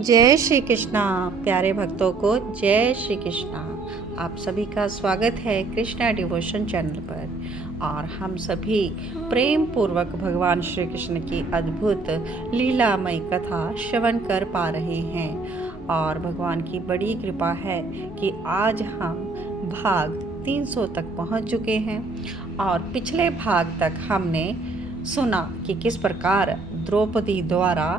जय श्री कृष्णा। प्यारे भक्तों को जय श्री कृष्णा। आप सभी का स्वागत है कृष्णा डिवोशन चैनल पर। और हम सभी प्रेम पूर्वक भगवान श्री कृष्ण की अद्भुत लीलामय कथा श्रवण कर पा रहे हैं। और भगवान की बड़ी कृपा है कि आज हम भाग 300 तक पहुंच चुके हैं। और पिछले भाग तक हमने सुना कि किस प्रकार द्रौपदी द्वारा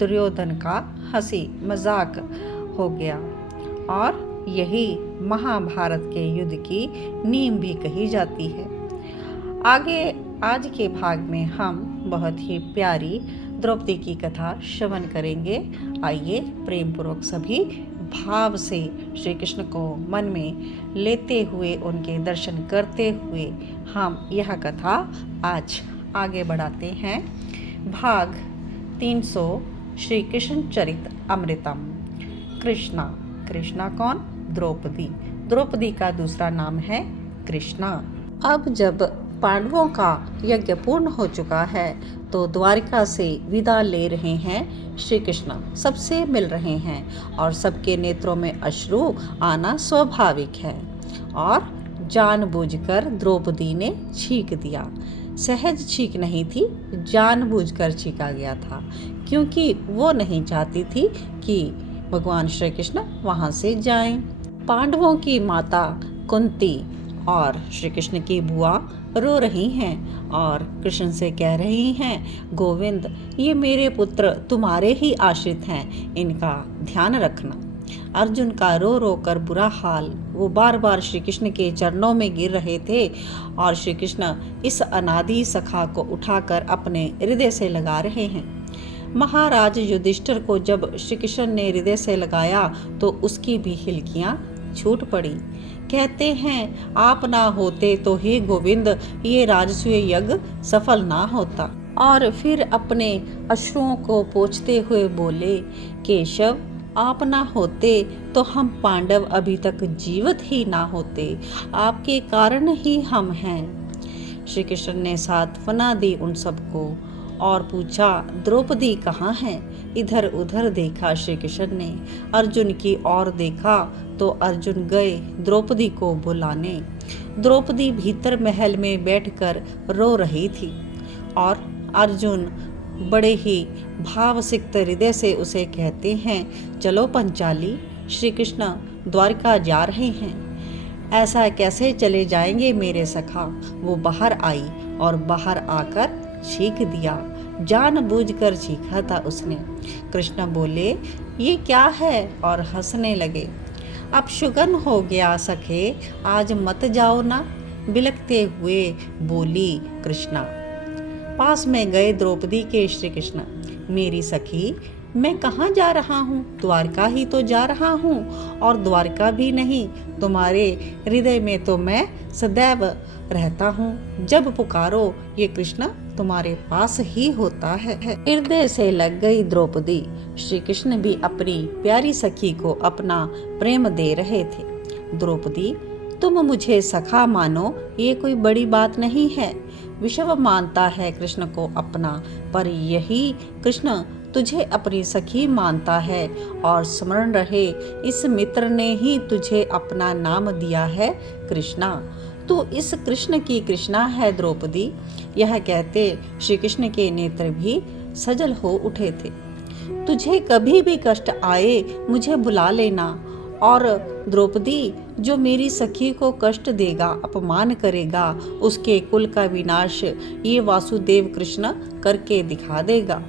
दुर्योधन का हंसी मजाक हो गया और यही महाभारत के युद्ध की नींव भी कही जाती है। आगे आज के भाग में हम बहुत ही प्यारी द्रौपदी की कथा श्रवण करेंगे। आइए प्रेम पूर्वक सभी भाव से श्री कृष्ण को मन में लेते हुए उनके दर्शन करते हुए हम यह कथा आज आगे बढ़ाते हैं। भाग 300 श्री कृष्ण चरित अमृतम। कृष्णा। कृष्णा कौन? द्रौपदी। द्रौपदी का दूसरा नाम है कृष्णा। अब जब पांडवों का यज्ञ पूर्ण हो चुका है तो द्वारिका से विदा ले रहे हैं श्री कृष्ण। सबसे मिल रहे हैं और सबके नेत्रों में अश्रु आना स्वाभाविक है। और जानबूझकर द्रौपदी ने छींक दिया। सहज छींक नहीं थी, जानबूझकर छींका गया था, क्योंकि वो नहीं चाहती थी कि भगवान श्री कृष्ण वहां से जाएं। पांडवों की माता कुंती और श्री कृष्ण की बुआ रो रही हैं और कृष्ण से कह रही हैं, गोविंद, ये मेरे पुत्र तुम्हारे ही आश्रित हैं, इनका ध्यान रखना। अर्जुन का रो रो कर बुरा हाल, वो बार बार श्री कृष्ण के चरणों में गिर रहे थे और श्री कृष्ण इस अनादि सखा को उठाकर अपने हृदय से लगा रहे हैं। महाराज युधिष्ठिर को जब श्री कृष्ण ने हृदय से लगाया तो उसकी भी हिलकियां छूट पड़ी। कहते हैं, आप ना होते तो हे गोविंद ये राजसूय यज्ञ सफल ना होता। और फिर अपने अश्रुओं को पोंछते हुए बोले, केशव, आप ना होते तो हम पांडव अभी तक जीवित ही ना होते, आपके कारण ही हम हैं। श्री कृष्ण ने सांत्वना दी उन सबको और पूछा, द्रौपदी कहाँ है? इधर उधर देखा श्री कृष्ण ने, अर्जुन की ओर देखा तो अर्जुन गए द्रौपदी को बुलाने। द्रौपदी भीतर महल में बैठकर रो रही थी और अर्जुन बड़े ही भावसिक्त हृदय से उसे कहते हैं, चलो पंचाली, श्री कृष्ण द्वारिका जा रहे हैं। ऐसा कैसे चले जाएंगे मेरे सखा? वो बाहर आई और बाहर आकर छींक दिया। जानबूझकर चीखा था उसने। कृष्ण बोले, ये क्या है? और हंसने लगे। अब शुगन हो गया सखे, आज मत जाओ ना, बिलखते हुए बोली कृष्णा। पास में गए द्रौपदी के श्री कृष्ण, मेरी सखी, मैं कहाँ जा रहा हूँ? द्वारका ही तो जा रहा हूँ, और द्वारका भी नहीं, तुम्हारे हृदय में तो मैं सदैव रहता हूँ। जब पुकारो ये कृष्ण तुम्हारे पास ही होता है। हृदय से लग गई द्रौपदी। श्री कृष्ण भी अपनी प्यारी सखी को अपना प्रेम दे रहे थे। द्रौपदी, तुम मुझे सखा मानो, ये कोई बड़ी बात नहीं है। विश्व मानता है कृष्ण को अपना, पर यही कृष्ण तुझे अपनी सखी मानता है। और स्मरण रहे, इस मित्र ने ही तुझे अपना नाम दिया है कृष्णा। तू इस कृष्ण की कृष्णा है द्रौपदी। यह कहते श्री कृष्ण के नेत्र भी सजल हो उठे थे। तुझे कभी भी कष्ट आए मुझे बुला लेना। और द्रौपदी, जो मेरी सखी को कष्ट देगा, अपमान करेगा, उसके कुल का विनाश ये वासुदेव कृष्ण करके दिखा देगा।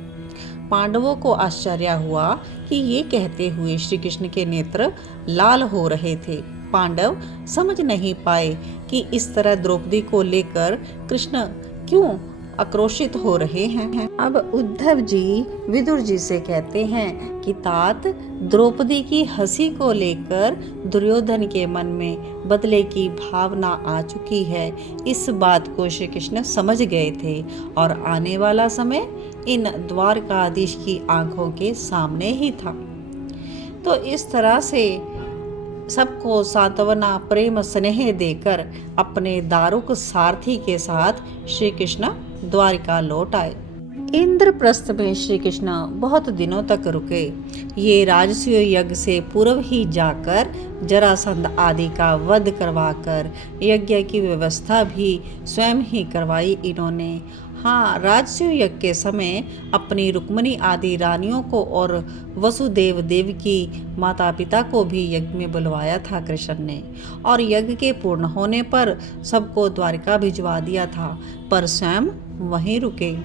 पांडवों को आश्चर्य हुआ कि ये कहते हुए श्री कृष्ण के नेत्र लाल हो रहे थे। पांडव समझ नहीं पाए कि इस तरह द्रौपदी को लेकर कृष्ण क्यों आक्रोशित हो रहे हैं। अब उद्धव जी विदुर जी से कहते हैं कि तात, द्रौपदी की हंसी को लेकर दुर्योधन के मन में बदले की भावना आ चुकी है। इस बात को श्री कृष्ण समझ गए थे और आने वाला समय इन द्वारकाधीश की आंखों के सामने ही था। तो इस तरह से सबको सांत्वना प्रेम स्नेह देकर अपने दारुक सारथी के साथ श्री कृष्ण द्वारिका लौट आए। इंद्रप्रस्थ में श्री कृष्ण बहुत दिनों तक रुके। ये राजसूय यज्ञ से पूर्व ही जाकर जरासंध आदि का वध करवाकर यज्ञ की व्यवस्था भी स्वयं ही करवाई इन्होंने। हाँ, राजसूय यज्ञ के समय अपनी रुक्मिणी आदि रानियों को और वसुदेव देव की माता पिता को भी यज्ञ में बुलवाया था कृष्ण ने, और यज्ञ के पूर्ण होने पर सबको द्वारिका भिजवा दिया था, पर स्वयं वहीं रुके।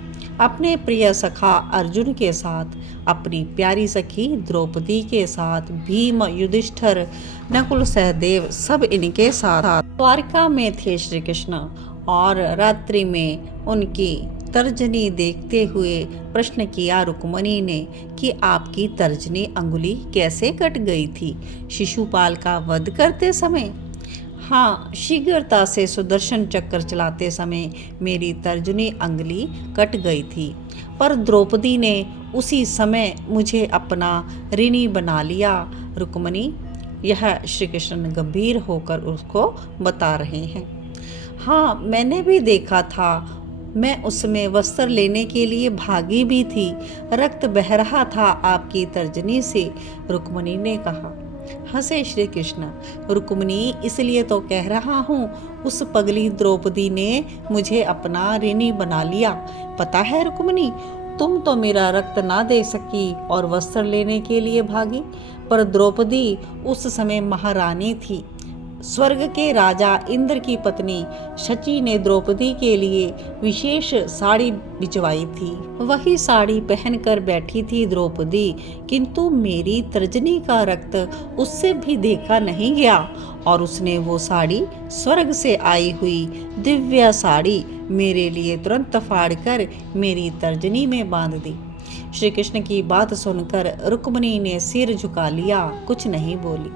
अपने प्रिय सखा अर्जुन के साथ, अपनी प्यारी सखी द्रौपदी के साथ, भीम, युधिष्ठिर, नकुल, सहदेव सब इनके साथ द्वारिका में थे श्री कृष्ण। और रात्रि में उनकी तर्जनी देखते हुए प्रश्न किया रुक्मिणी ने कि आपकी तर्जनी अंगुली कैसे कट गई थी शिशुपाल का वध करते समय। हाँ, शीघ्रता से सुदर्शन चक्र चलाते समय मेरी तर्जनी अंगुली कट गई थी, पर द्रौपदी ने उसी समय मुझे अपना ऋणी बना लिया। रुक्मिणी, यह श्री कृष्ण गंभीर होकर उसको बता रहे हैं। हाँ, मैंने भी देखा था, मैं उसमें वस्त्र लेने के लिए भागी भी थी, रक्त बह रहा था आपकी तर्जनी से, रुक्मिणी ने कहा। हंसे श्री कृष्ण। रुक्मिणी, इसलिए तो कह रहा हूँ, उस पगली द्रौपदी ने मुझे अपना ऋणी बना लिया। पता है रुक्मिणी, तुम तो मेरा रक्त ना दे सकी और वस्त्र लेने के लिए भागी, पर द्रौपदी उस समय महारानी थी। स्वर्ग के राजा इंद्र की पत्नी शची ने द्रौपदी के लिए विशेष साड़ी भिजवाई थी। वही साड़ी पहनकर बैठी थी द्रौपदी, किंतु मेरी तर्जनी का रक्त उससे भी देखा नहीं गया, और उसने वो साड़ी, स्वर्ग से आई हुई दिव्य साड़ी, मेरे लिए तुरंत फाड़कर मेरी तर्जनी में बांध दी। श्री कृष्ण की बात सुनकर रुक्मिणी ने सिर झुका लिया, कुछ नहीं बोली।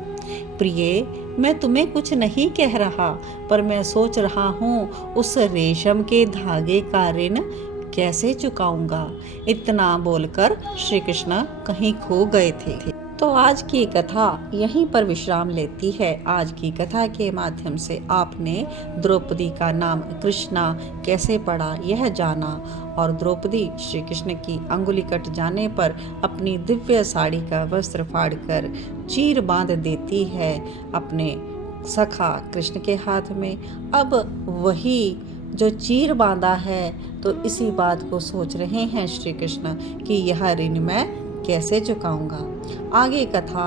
प्रिय, मैं तुम्हें कुछ नहीं कह रहा, पर मैं सोच रहा हूँ उस रेशम के धागे का ऋण कैसे चुकाऊंगा। इतना बोलकर श्री कृष्ण कहीं खो गए थे। तो आज की कथा यहीं पर विश्राम लेती है। आज की कथा के माध्यम से आपने द्रौपदी का नाम कृष्णा कैसे पड़ा यह जाना, और द्रौपदी श्री कृष्ण की अंगुली कट जाने पर अपनी दिव्य साड़ी का वस्त्र फाड़कर चीर बांध देती है अपने सखा कृष्ण के हाथ में। अब वही जो चीर बांधा है, तो इसी बात को सोच रहे हैं श्री कृष्ण कि यह ऋण मैं कैसे चुकाऊंगा। आगे कथा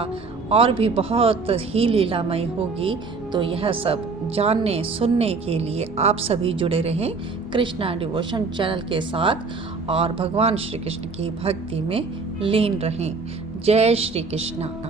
और भी बहुत ही लीलामय होगी, तो यह सब जानने सुनने के लिए आप सभी जुड़े रहें कृष्णा डिवोशन चैनल के साथ, और भगवान श्री कृष्ण की भक्ति में लीन रहें। जय श्री कृष्णा।